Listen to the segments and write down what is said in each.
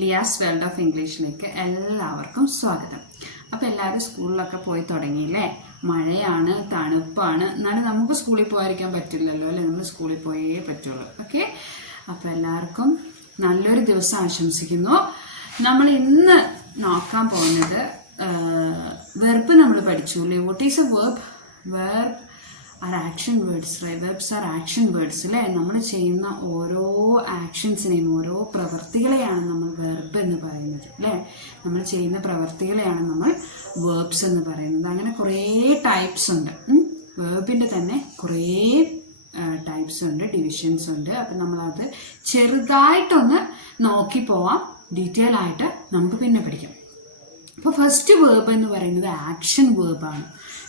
Liyas world of ഇംഗ്ലീഷിലേക്ക് എല്ലാവർക്കും സ്വാഗതം. അപ്പോൾ എല്ലാവരും സ്കൂളിലൊക്കെ പോയി തുടങ്ങിയില്ലേ? മഴയാണ്, തണുപ്പാണ്, എന്നാലും നമുക്ക് സ്കൂളിൽ പോകാതിരിക്കാൻ പറ്റില്ലല്ലോ അല്ലേ? നമ്മൾ സ്കൂളിൽ പോയേ പറ്റുള്ളൂ. ഓക്കെ, അപ്പോൾ എല്ലാവർക്കും നല്ലൊരു ദിവസം ആശംസിക്കുന്നു. നമ്മൾ ഇന്ന് നോക്കാൻ പോകുന്നത് വെർബ് നമ്മൾ പഠിച്ചു അല്ലേ? What is a verb? Verb are action words. Verbs are action words അല്ലേ? നമ്മൾ ചെയ്യുന്ന ഓരോ ആക്ഷൻസിനെയും ഓരോ പ്രവൃത്തികളെയാണ് നമ്മൾ വെർബ് എന്ന് പറയുന്നത് അല്ലേ? നമ്മൾ ചെയ്യുന്ന പ്രവൃത്തികളെയാണ് നമ്മൾ വെർബ്സ് എന്ന് പറയുന്നത്. അങ്ങനെ കുറേ ടൈപ്സ് ഉണ്ട്. വെർബിൻ്റെ തന്നെ കുറേ ടൈപ്സ് ഉണ്ട്, ഡിവിഷൻസ് ഉണ്ട്. അപ്പം നമ്മളത് ചെറുതായിട്ടൊന്ന് നോക്കി പോവാം. ഡീറ്റെയിൽ ആയിട്ട് നമുക്ക് പിന്നെ പഠിക്കാം. അപ്പോൾ ഫസ്റ്റ് വേർബ് എന്ന് പറയുന്നത് ആക്ഷൻ വേർബാണ്.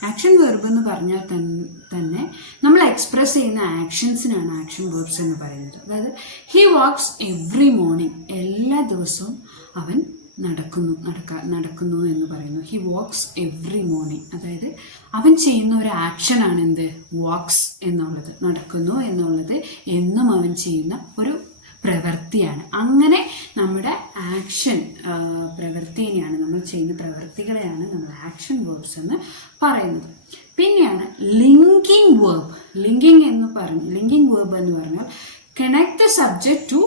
ആക്ഷൻ വേർബ് എന്ന് പറഞ്ഞാൽ തന്നെ നമ്മൾ എക്സ്പ്രസ് ചെയ്യുന്ന ആക്ഷൻസിനാണ് ആക്ഷൻ വേർബ്സ് എന്ന് പറയുന്നത്. അതായത് ഹി വാക്സ് എവ്രി മോർണിംഗ്, എല്ലാ ദിവസവും അവൻ നടക്കുന്നു എന്ന് പറയുന്നു. ഹി വാക്സ് എവ്രി മോർണിംഗ്, അതായത് അവൻ ചെയ്യുന്ന ഒരു ആക്ഷനാണ് എന്ത്? വാക്സ് എന്നുള്ളത്, നടക്കുന്നു എന്നുള്ളത് എന്നും അവൻ ചെയ്യുന്ന ഒരു പ്രവൃത്തിയാണ്. അങ്ങനെ നമ്മുടെ ആക്ഷൻ പ്രവൃത്തിനെയാണ്, നമ്മൾ ചെയ്യുന്ന പ്രവൃത്തികളെയാണ് നമ്മൾ ആക്ഷൻ വേർബ്സ് എന്ന് പറയുന്നത്. പിന്നെയാണ് ലിങ്കിങ് വേർബ്. ലിങ്കിങ് വേർബ് എന്ന് പറഞ്ഞാൽ connect the subject to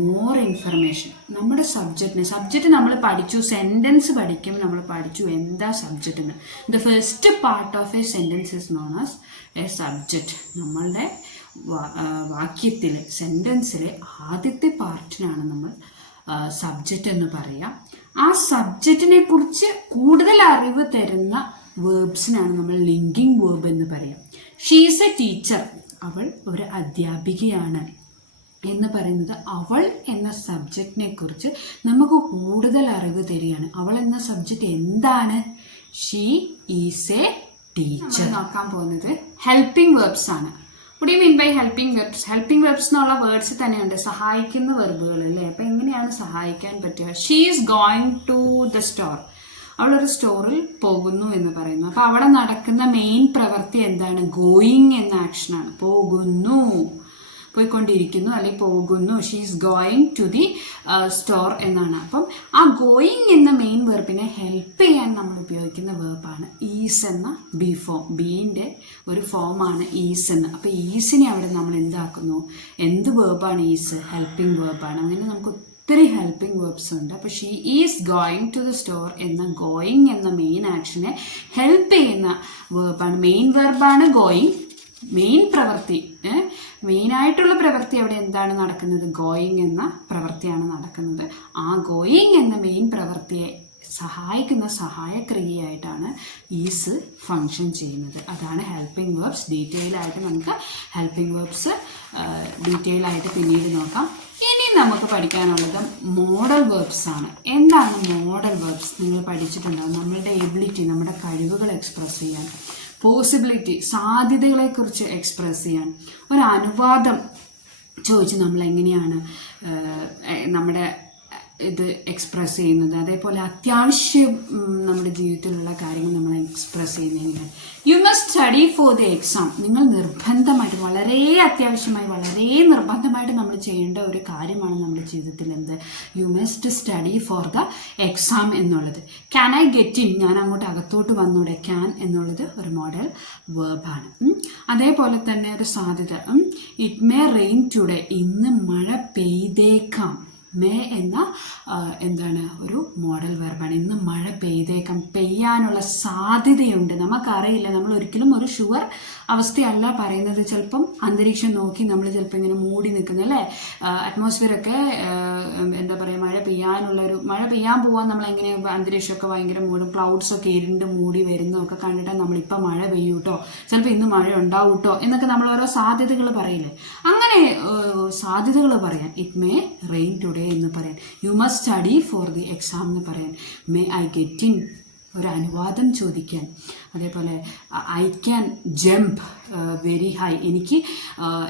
more information. നമ്മുടെ സബ്ജക്റ്റ് നമ്മൾ പഠിച്ചു, സെൻറ്റൻസ് പഠിക്കും, നമ്മൾ പഠിച്ചു എന്താ സബ്ജക്റ്റ് എന്ന്. The first part of a sentence is known as a subject. നമ്മളുടെ വാക്യത്തിലെ സെൻറ്റൻസിലെ ആദ്യത്തെ പാർട്ടിനാണ് നമ്മൾ സബ്ജക്റ്റ് എന്ന് പറയുക. ആ സബ്ജക്റ്റിനെ കുറിച്ച് കൂടുതൽ അറിവ് തരുന്ന വേർബ്സിനാണ് നമ്മൾ ലിങ്കിങ് വേർബ് എന്ന് പറയുക. ഷീ ഈസ് എ ടീച്ചർ, അവൾ ഒരു അധ്യാപികയാണ് എന്ന് പറയുന്നത് അവൾ എന്ന സബ്ജക്റ്റിനെ കുറിച്ച് നമുക്ക് കൂടുതൽ അറിവ് തരികയാണ്. അവൾ എന്ന സബ്ജക്റ്റ് എന്താണ്? She is A teacher. നോക്കാൻ പോകുന്നത് ഹെൽപ്പിംഗ് വേർബ്സ് ആണ്. what do you mean by helping verbs? helping verbs എന്നുള്ള വേർഡ്സ് തന്നെയുണ്ട്, സഹായിക്കുന്ന വെർബുകൾ അല്ലേ? അപ്പം എങ്ങനെയാണ് സഹായിക്കാൻ പറ്റുക? She is going to the store, അവളൊരു സ്റ്റോറിൽ പോകുന്നു എന്ന് പറയുന്നു. അപ്പം അവിടെ നടക്കുന്ന മെയിൻ പ്രവൃത്തി എന്താണ്? ഗോയിങ് എന്ന ആക്ഷനാണ്. പോകുന്നു, പോയിക്കൊണ്ടിരിക്കുന്നു അല്ലെങ്കിൽ പോകുന്നു. She is going to the store എന്നാണ്. അപ്പം ആ ഗോയിങ് എന്ന മെയിൻ വെർബിനെ ഹെൽപ്പ് ചെയ്യാൻ നമ്മൾ ഉപയോഗിക്കുന്ന വെർബാണ് ഈസ് എന്ന ബി ഫോം. ബീൻ്റെ ഒരു ഫോമാണ് ഈസ് എന്ന്. അപ്പം ഈസിനെ അവിടെ നമ്മൾ എന്താക്കുന്നു? എന്ത് വെർബാണ് ഈസ്? ഹെൽപ്പിംഗ് വെർബാണ്. അങ്ങനെ നമുക്ക് ഒത്തിരി ഹെൽപ്പിംഗ് വേർബ്സ് ഉണ്ട്. അപ്പോൾ she is going to the store എന്ന ഗോയിങ് എന്ന മെയിൻ ആക്ഷനെ ഹെൽപ്പ് ചെയ്യുന്ന വെർബാണ്. മെയിൻ വെർബാണ് ഗോയിങ്. മെയിൻ പ്രവൃത്തി, മെയിനായിട്ടുള്ള പ്രവൃത്തി അവിടെ എന്താണ് നടക്കുന്നത്? ഗോയിങ് എന്ന പ്രവൃത്തിയാണ് നടക്കുന്നത്. ആ ഗോയിങ് എന്ന മെയിൻ പ്രവൃത്തിയെ സഹായിക്കുന്ന സഹായക്രിയയായിട്ടാണ് ഈസ് ഫങ്ഷൻ ചെയ്യുന്നത്. അതാണ് ഹെൽപ്പിംഗ് വേർബ്സ്. ഡീറ്റെയിൽ ആയിട്ട് നമുക്ക് ഹെൽപ്പിംഗ് വേർബ്സ് ഡീറ്റെയിൽ ആയിട്ട് പിന്നീട് നോക്കാം. ഇനി നമുക്ക് പഠിക്കാനുള്ളത് മോഡൽ വേർബ്സ് ആണ്. എന്താണ് മോഡൽ വേർബ്സ്? നിങ്ങൾ പഠിച്ചിട്ടുണ്ടാകും. നമ്മളുടെ എബിലിറ്റി, നമ്മുടെ കഴിവുകൾ എക്സ്പ്രസ് ചെയ്യാൻ, പോസിബിലിറ്റി, സാധ്യതകളെക്കുറിച്ച് എക്സ്പ്രസ് ചെയ്യാൻ, ഒരു അനുവാദം ചോദിച്ച് നമ്മൾ എങ്ങനെയാണ് നമ്മുടെ ഇത് എക്സ്പ്രസ് ചെയ്യുന്നത്. അതേപോലെ അത്യാവശ്യം നമ്മുടെ ജീവിതത്തിലുള്ള കാര്യങ്ങൾ നമ്മൾ എക്സ്പ്രസ് ചെയ്യുന്നതിന് you must study for the exam. നിങ്ങൾ നിർബന്ധമായിട്ട്, വളരെ അത്യാവശ്യമായി, വളരെ നിർബന്ധമായിട്ട് നമ്മൾ ചെയ്യേണ്ട ഒരു കാര്യമാണ് നമ്മുടെ ജീവിതത്തിൽ എന്ത്? You must study for the exam എന്നുള്ളത്. ക്യാൻ ഐ ഗെറ്റ് ഇൻ, ഞാൻ അങ്ങോട്ട് അകത്തോട്ട് വന്നൂടെ. ക്യാൻ എന്നുള്ളത് ഒരു മോഡൽ വേർബാണ്. അതേപോലെ തന്നെ ഒരു സാധ്യത, ഇറ്റ് മേ റെയിൻ ടുഡേ, ഇന്ന് മഴ പെയ്തേക്കാം. മേ എന്ന എന്താണ്? ഒരു മോഡൽ വെർബാണ്. ഇന്ന് മഴ പെയ്തേക്കാം, പെയ്യാനുള്ള സാധ്യതയുണ്ട്. നമുക്കറിയില്ല, നമ്മൾ ഒരിക്കലും ഒരു ഷുവർ അവസ്ഥയല്ല പറയുന്നത്. ചിലപ്പം അന്തരീക്ഷം നോക്കി നമ്മൾ ചിലപ്പോൾ ഇങ്ങനെ മൂടി നിൽക്കുന്നല്ലേ, അറ്റ്മോസ്ഫിയറൊക്കെ എന്താ പറയുക, മഴ പെയ്യാൻ പോകാൻ നമ്മൾ എങ്ങനെ, അന്തരീക്ഷമൊക്കെ ഭയങ്കര മൂടും, ക്ലൗഡ്സൊക്കെ ഇരുണ്ട് മൂടി വരുന്നതൊക്കെ കണ്ടിട്ട് നമ്മളിപ്പോൾ മഴ പെയ്യൂട്ടോ, ചിലപ്പോൾ ഇന്ന് മഴ ഉണ്ടാവൂട്ടോ എന്നൊക്കെ നമ്മൾ ഓരോ സാധ്യതകൾ പറയില്ലേ? അങ്ങനെ സാധ്യതകൾ പറയാൻ ഇറ്റ് മേ റെയിൻ ടുഡേ എന്ന് പറയാൻ, you must study for the exam എന്ന് പറയാൻ, മേ ഐ ഗെറ്റ് ഇൻ, ഒരു അനുവാദം ചോദിക്കാൻ. അതേപോലെ I can jump very high, എനിക്ക്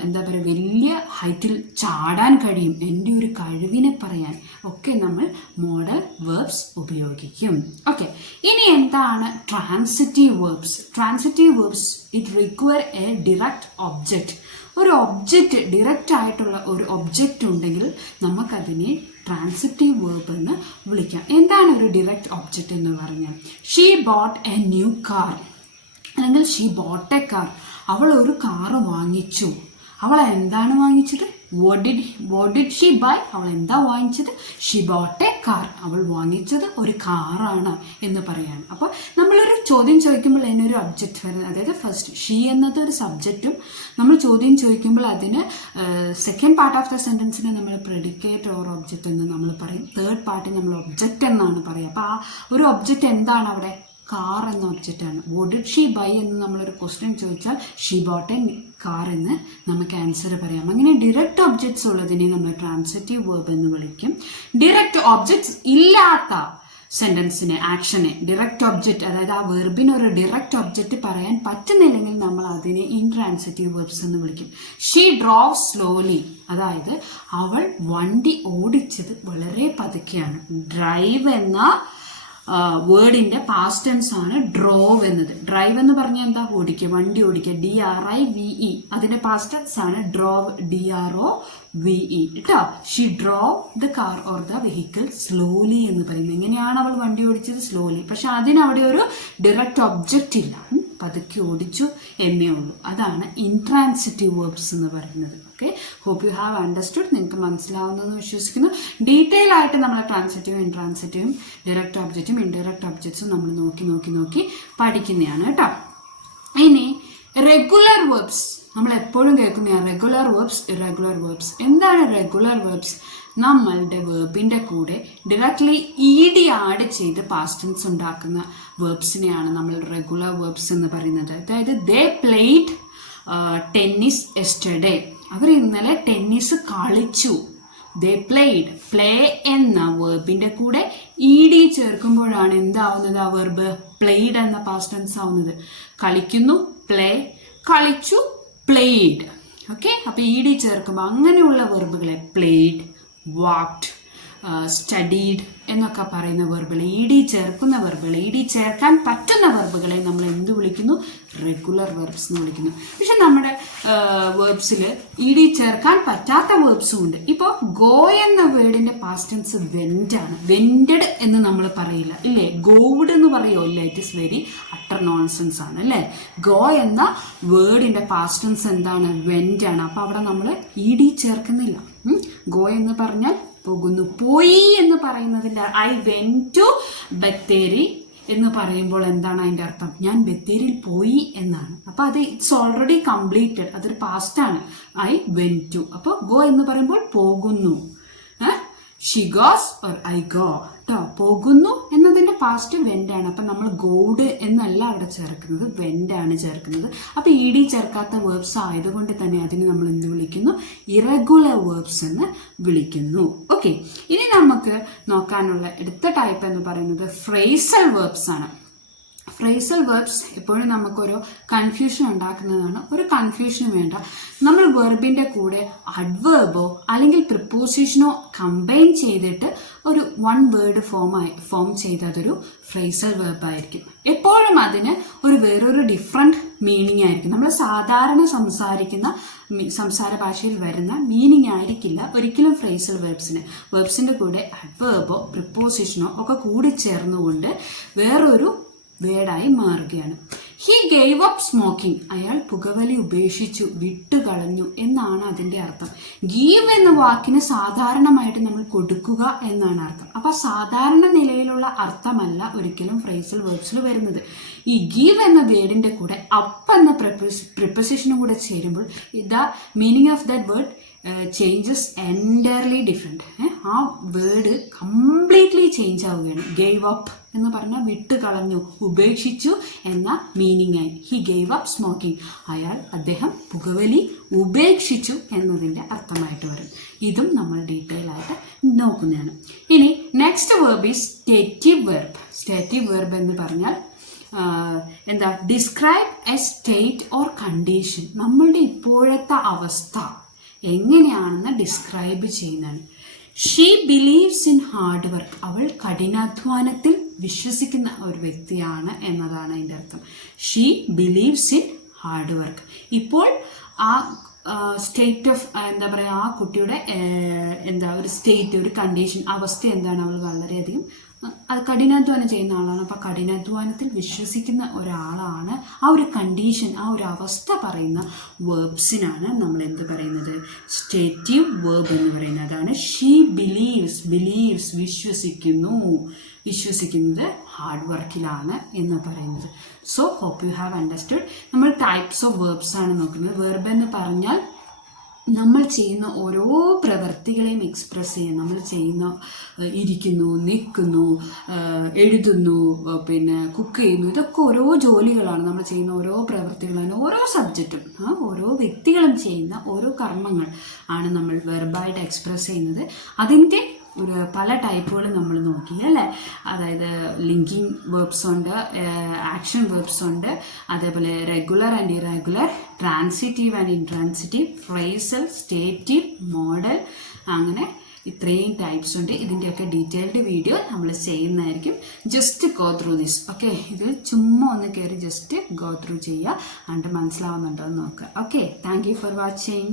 എന്താ പറയുക, വലിയ ഹൈറ്റിൽ ചാടാൻ കഴിയും, എൻ്റെ ഒരു കഴിവിനെ പറയാൻ ഒക്കെ നമ്മൾ മോഡൽ വേർബ്സ് ഉപയോഗിക്കും. ഓക്കെ, ഇനി എന്താണ് transitive verbs? Transitive verbs it require A direct object. ഒരു ഒബ്ജക്റ്റ്, ഡിറക്റ്റ് ആയിട്ടുള്ള ഒരു ഒബ്ജക്റ്റ് ഉണ്ടെങ്കിൽ നമുക്കതിനെ ട്രാൻസിറ്റീവ് വേർബ് എന്ന് വിളിക്കാം. എന്താണ് ഒരു ഡിറക്റ്റ് ഒബ്ജക്റ്റ് എന്ന് പറഞ്ഞാൽ? She boat A new car, അല്ലെങ്കിൽ ഷീ ബോട്ട് എ കാർ, അവൾ ഒരു കാറ് വാങ്ങിച്ചു. അവൾ എന്താണ് വാങ്ങിച്ചത്? what did she buy? അവൾ എന്താ വാങ്ങിച്ചത്? ഷീ ബോട്ട് എ കാർ, അവൾ വാങ്ങിച്ചത് ഒരു കാറാണ് എന്ന് പറയാണ്. അപ്പോൾ നമ്മളൊരു ചോദ്യം ചോദിക്കുമ്പോൾ അതിനൊരു ഒബ്ജക്റ്റ് വരുന്നത്, അതായത് ഫസ്റ്റ് ഷീ എന്നത് ഒരു സബ്ജക്റ്റും നമ്മൾ ചോദ്യം ചോദിക്കുമ്പോൾ അതിന് സെക്കൻഡ് പാർട്ട് ഓഫ് ദ സെൻറ്റൻസിനെ നമ്മൾ പ്രെഡിക്കേറ്റ് ഓർ ഒബ്ജക്റ്റ് എന്ന് നമ്മൾ പറയും. തേർഡ് പാർട്ട് നമ്മൾ ഒബ്ജക്റ്റ് എന്നാണ് പറയുക. അപ്പോൾ ആ ഒരു ഒബ്ജക്റ്റ് എന്താണ് അവിടെ? കാർ എന്ന ഒബ്ജക്റ്റാണ്. വാട്ട് ഡിഡ് ഷീ ബൈ എന്ന് നമ്മളൊരു ക്വസ്റ്റ്യൻ ചോദിച്ചാൽ ഷീ ബോട്ട് എ കാർ എന്ന് നമുക്ക് ആൻസർ പറയാം. അങ്ങനെ ഡിറക്റ്റ് ഒബ്ജക്ട്സ് ഉള്ളതിനെ നമ്മൾ ട്രാൻസിറ്റീവ് വേർബ് എന്ന് വിളിക്കും. ഡിറക്റ്റ് ഒബ്ജക്ട്സ് ഇല്ലാത്ത സെന്റൻസിനെ, ആക്ഷനെ ഡിറക്റ്റ് ഒബ്ജക്റ്റ്, അതായത് ആ വെർബിന് ഒരു ഡിറക്റ്റ് ഒബ്ജക്റ്റ് പറയാൻ പറ്റുന്നില്ലെങ്കിൽ നമ്മൾ അതിനെ ഇൻട്രാൻസിറ്റീവ് വേർബ്സ് എന്ന് വിളിക്കും. ഷീ ഡ്രോവ് സ്ലോലി, അതായത് അവൾ വണ്ടി ഓടിച്ചത് വളരെ പതുക്കെയാണ്. ഡ്രൈവ് എന്ന വേർഡിന്റെ പാസ്റ്റ് ടെൻസ് ആണ് ഡ്രോവ് എന്നത്. ഡ്രൈവ് എന്ന് പറഞ്ഞാൽ എന്താ? ഓടിക്കുക, വണ്ടി ഓടിക്കുക. DRIVE, അതിന്റെ പാസ്റ്റ് ടെൻസ് ആണ് ഡ്രോവ്, DROVE കേട്ടോ. She drove the car or the vehicle slowly എന്ന് പറയുന്നത്. എങ്ങനെയാണ് അവൾ വണ്ടി ഓടിച്ചത്? സ്ലോലി. പക്ഷെ അതിനവിടെ ഒരു ഡയറക്റ്റ് ഒബ്ജക്റ്റ് ഇല്ല, പതുക്കെ ഓടിച്ചു എന്നേ ഉള്ളൂ. അതാണ് ഇൻട്രാൻസിറ്റീവ് വേർബ്സ് എന്ന് പറയുന്നത്. Okay, hope you have understood. നിങ്ങൾക്ക് മനസ്സിലാവുന്നതെന്ന് വിശ്വസിക്കുന്നു. ഡീറ്റെയിൽ ആയിട്ട് നമ്മൾ ട്രാൻസിറ്റീവും ഇൻട്രാൻസിറ്റീവും ഡയറക്റ്റ് ഒബ്ജക്റ്റും ഇൻഡയറക്റ്റ് ഒബ്ജക്ട്സും നമ്മൾ നോക്കി പഠിക്കുന്നതാണ് കേട്ടോ. ഇനി റെഗുലർ വേർബ്സ് നമ്മൾ എപ്പോഴും കേൾക്കുന്നതാണ്. Regular verbs, irregular verbs. എന്താണ് റെഗുലർ വേർബ്സ്? നമ്മളുടെ വേർബിന്റെ കൂടെ ഡയറക്ട്ലി ED ആഡ് ചെയ്ത് പാസ്റ്റ് ടെൻസ് ഉണ്ടാക്കുന്ന വേർബ്സിനെയാണ് നമ്മൾ റെഗുലർ വേർബ്സ് എന്ന് പറയുന്നത്. അതായത് ദേ പ്ലേഡ് ടെന്നീസ് യെസ്റ്റർഡേ, അവർ ഇന്നലെ ടെന്നീസ് കളിച്ചു. ദേ പ്ലേഡ്, പ്ലേ എന്ന വേർബിന്റെ കൂടെ ED ചേർക്കുമ്പോഴാണ് എന്താവുന്നത്? ആ വെർബ് പ്ലേഡ് എന്ന പാസ്റ്റ് ടെൻസ് ആവുന്നത്. കളിക്കുന്നു, പ്ലേ, കളിച്ചു, പ്ലേഡ്. ഓക്കെ, അപ്പൊ ED ചേർക്കുമ്പോൾ അങ്ങനെയുള്ള വെർബുകളെ പ്ലേഡ്, വാക്ഡ്, സ്റ്റഡീഡ് എന്നൊക്കെ പറയുന്ന വെർബുകൾ, ED ചേർക്കുന്ന വെർബുകൾ, ED ചേർക്കാൻ പറ്റുന്ന വെർബുകളെ നമ്മൾ എന്ത് വിളിക്കുന്നു? റെഗുലർ വെർബ്സ് എന്ന് വിളിക്കുന്നു. പക്ഷെ നമ്മുടെ വേർബ്സിൽ ED ചേർക്കാൻ പറ്റാത്ത വേർബ്സും ഉണ്ട്. ഇപ്പോൾ ഗോ എന്ന വേർഡിന്റെ പാസ്റ്റ് ടെൻസ് വെന്റ് ആണ്. വെന്റഡ് എന്ന് നമ്മൾ പറയില്ല, ഇല്ലേ? ഗോവുഡ് എന്ന് പറയുമോ? ഇല്ല, it is very utter nonsense ആണ്, അല്ലേ? ഗോ എന്ന വേർഡിന്റെ പാസ്റ്റ് ടെൻസ് എന്താണ്? വെന്റ് ആണ്. അപ്പൊ അവിടെ നമ്മൾ ED ചേർക്കുന്നില്ല. ഗോ എന്ന് പറഞ്ഞാൽ പോകുന്നു. പോയി എന്ന് പറയുന്നതിന്റെ ഐ വെന്റ് ടു ബത്തേരി എന്ന് പറയുമ്പോൾ എന്താണ് അതിന്റെ അർത്ഥം? ഞാൻ ബത്തേരിയിൽ പോയി എന്നാണ്. അപ്പൊ അത് ഇറ്റ്സ് ഓൾറെഡി കംപ്ലീറ്റഡ്, അതൊരു പാസ്റ്റ് ആണ്. I went to. അപ്പൊ ഗോ എന്ന് പറയുമ്പോൾ പോകുന്നു. She goes or I go കേട്ടോ. പോകുന്നു എന്നതിന്റെ പാസ്റ്റ് വെന്റ് ആണ്. അപ്പൊ നമ്മൾ ഗോഡ് എന്നല്ല അവിടെ ചേർക്കുന്നത്, വെന്റ് ആണ് ചേർക്കുന്നത്. അപ്പൊ ED ചേർക്കാത്ത വേർബ്സ് ആയതുകൊണ്ട് തന്നെ അതിന് നമ്മൾ എന്ത് വിളിക്കുന്നു? ഇറഗുലർ വേർബ്സ് എന്ന് വിളിക്കുന്നു. ഓക്കെ, ഇനി നമുക്ക് നോക്കാനുള്ള അടുത്ത ടൈപ്പ് എന്ന് പറയുന്നത് ഫ്രേസൽ വേർബ്സ് ആണ്. ഫ്രേസൽ വേർബ്സ് എപ്പോഴും നമുക്കൊരു കൺഫ്യൂഷൻ ഉണ്ടാക്കുന്നതാണ്. ഒരു കൺഫ്യൂഷനും വേണ്ട. നമ്മൾ വെർബിന്റെ കൂടെ അഡ്വേർബോ അല്ലെങ്കിൽ പ്രിപ്പോസിഷനോ കമ്പൈൻ ചെയ്തിട്ട് ഒരു വൺ വേർഡ് ഫോം ചെയ്തതൊരു ഫ്രേസൽ വേർബ് ആയിരിക്കും. എപ്പോഴും അതിന് ഒരു വേറൊരു ഡിഫറെന്റ് മീനിങ് ആയിരിക്കും. നമ്മൾ സാധാരണ സംസാര ഭാഷയിൽ വരുന്ന മീനിങ് ആയിരിക്കില്ല ഒരിക്കലും ഫ്രേസൽ വേർബ്സിന്റെ കൂടെ അഡ്വേർബോ പ്രിപ്പോസിഷനോ ഒക്കെ കൂടി ചേർന്നുകൊണ്ട് വേറൊരു വേർഡായി മാറുകയാണ്. ഹി ഗേവ് അപ്പ് സ്മോക്കിംഗ്, അയാൾ പുകവലി ഉപേക്ഷിച്ചു, വിട്ടുകളഞ്ഞു എന്നാണ് അതിന്റെ അർത്ഥം. ഗീവ് എന്ന വാക്കിന് സാധാരണമായിട്ട് നമ്മൾ കൊടുക്കുക എന്നാണ് അർത്ഥം. അപ്പൊ സാധാരണ നിലയിലുള്ള അർത്ഥമല്ല ഒരിക്കലും ഫ്രേസൽ വേർബ്സിൽ വരുന്നത്. ഈ ഗീവ് എന്ന വേർഡിന്റെ കൂടെ അപ്പ് എന്ന പ്രിപ്പോസിഷനും കൂടെ ചേരുമ്പോൾ the meaning of that word changes entirely different. ആ വേർഡ് കംപ്ലീറ്റ്ലി ചേഞ്ച് ആവുകയാണ്. ഗേവ് അപ്പ് എന്ന് പറഞ്ഞാൽ വിട്ടുകളഞ്ഞു, ഉപേക്ഷിച്ചു എന്ന മീനിങ് ആയി. ഹി ഗേവ് അപ്പ് സ്മോക്കിംഗ്, അദ്ദേഹം പുകവലി ഉപേക്ഷിച്ചു എന്നതിന്റെ അർത്ഥമായിട്ട് വരും. ഇതും നമ്മൾ ഡീറ്റെയിൽ ആയിട്ട് നോക്കുന്നതാണ്. ഇനി next verb is stative verb. Stative verb എന്ന് പറഞ്ഞാൽ എന്താ? Describe a state or condition. നമ്മളുടെ ഇപ്പോഴത്തെ അവസ്ഥ എങ്ങനെയാണെന്ന് ഡിസ്ക്രൈബ് ചെയ്യുന്നതാണ്. She believes in hard work, അവൾ കഠിനാധ്വാനത്തിൽ വിശ്വസിക്കുന്ന ഒരു വ്യക്തിയാണ് എന്നതാണ് അതിൻ്റെ അർത്ഥം. She believes in hard work. ഇപ്പോൾ ആ സ്റ്റേറ്റ് ഓഫ് എന്താ പറയുക, ആ കുട്ടിയുടെ ഒരു സ്റ്റേറ്റ്, ഒരു കണ്ടീഷൻ, അവസ്ഥ എന്താണ്, അവൾ വളരെയധികം അത് കഠിനാധ്വാനം ചെയ്യുന്ന ആളാണ്. അപ്പോൾ കഠിനാധ്വാനത്തിൽ വിശ്വസിക്കുന്ന ഒരാളാണ്. ആ ഒരു കണ്ടീഷൻ, ആ ഒരു അവസ്ഥ പറയുന്ന വേർബ്സിനാണ് നമ്മൾ എന്ത് പറയുന്നത്, സ്റ്റേറ്റീവ് വേർബ് എന്ന് പറയുന്നത്. അതാണ് ഷീ ബിലീവ്സ് വിശ്വസിക്കുന്നത് ഹാർഡ് വർക്കിലാണ് എന്ന് പറയുന്നത്. So hope you have understood. നമ്മൾ ടൈപ്സ് ഓഫ് വേർബ്സ് ആണ് നോക്കുന്നത്. വേർബ് എന്ന് പറഞ്ഞാൽ നമ്മൾ ചെയ്യുന്ന ഓരോ പ്രവൃത്തികളെയും എക്സ്പ്രസ് ചെയ്യാൻ, നമ്മൾ ചെയ്യുന്ന ഇരിക്കുന്നു, നിൽക്കുന്നു, എഴുതുന്നു, പിന്നെ കുക്ക് ചെയ്യുന്നു, ഇതൊക്കെ ഓരോ ജോലികളാണ്. നമ്മൾ ചെയ്യുന്ന ഓരോ പ്രവൃത്തികളാണ്, ഓരോ സബ്ജക്റ്റും ഓരോ വ്യക്തികളും ചെയ്യുന്ന ഓരോ കർമ്മങ്ങൾ ആണ് നമ്മൾ വെർബായിട്ട് എക്സ്പ്രസ് ചെയ്യുന്നത്. അതിൻ്റെ പല ടൈപ്പുകൾ നമ്മൾ നോക്കി അല്ലേ. അതായത് ലിങ്കിങ് വേർബ്സ് ഉണ്ട്, ആക്ഷൻ വേർബ്സ് ഉണ്ട്, അതേപോലെ regular and irregular, transitive and intransitive, phrasal, stative, model, അങ്ങനെ ഇത്രയും ടൈപ്സ് ഉണ്ട്. ഇതിൻ്റെയൊക്കെ ഡീറ്റെയിൽഡ് വീഡിയോ നമ്മൾ ചെയ്യുന്നതായിരിക്കും. Just go through this. Okay, ഇത് ചുമ്മാ ഒന്ന് കയറി ജസ്റ്റ് ഗോ ത്രൂ ചെയ്യുക, എന്നിട്ട് മനസ്സിലാവുന്നുണ്ടോ എന്ന് നോക്കുക. Okay, thank you for watching.